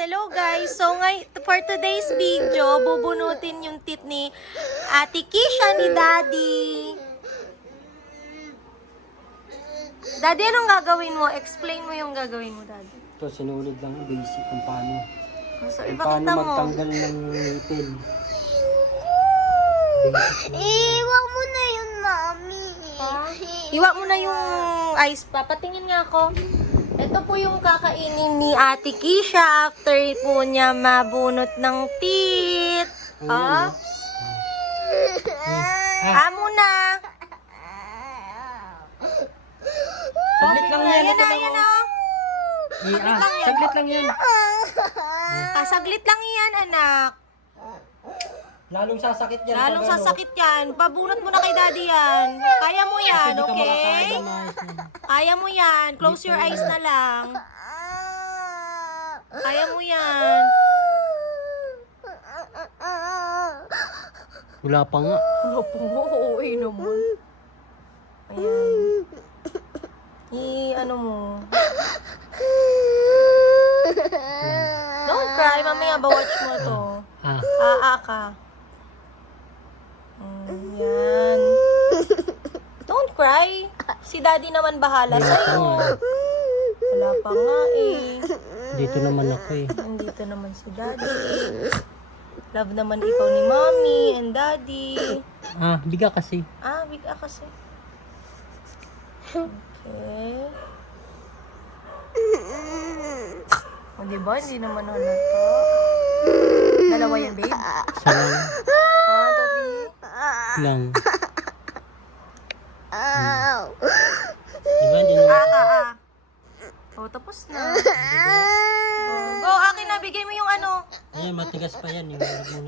hello guys. So for today's video, bubunutin yung teeth ni Ate Kisha ni Daddy. Daddy, anong gagawin mo? Explain mo yung gagawin mo, Daddy. Ito, sinulid lang basic kung paano. So, Kung ipakita paano mo. magtanggal ng ngipin. Iwan mo na yun, Mami. Iwa mo na yung ice pa. Patingin nga ako. Ito po yung kakainin ni Ate Kisha after po niya mabunot ng teeth. Ah? Muna. Saglit lang yan. Ayan na, ayan na. Saglit lang yan. Saglit lang yan, anak. Lalong sasakit yan. Lalong pag ano. sasakit yan. Pabunot mo na kay Daddy yan. Kaya mo yan, Hindi ka okay? makakain ng maayos yan. Kaya mo yan. Close your eyes na lang. Kaya mo yan. Wala pa nga. Wala po mo. Oo, naman. Ayan. Ano mo. Don't cry. Mamaya ba watch mo to. Ka. Yan. Don't cry. Si Daddy naman bahala sa'yo. Wala pa nga eh. Dito naman ako eh. Nandito naman si Daddy. Love naman ikaw ni Mommy and Daddy. Biga kasi. Big kasi. Okay. O, diba? Hindi naman halata. Dalawa yan, babe. Isa lang. 1, 2, 3. Lang. Diba? Hindi naman. O, tapos na. Go, akin na. Bigay mo yung ano. Ayan, matigas pa yan. Yung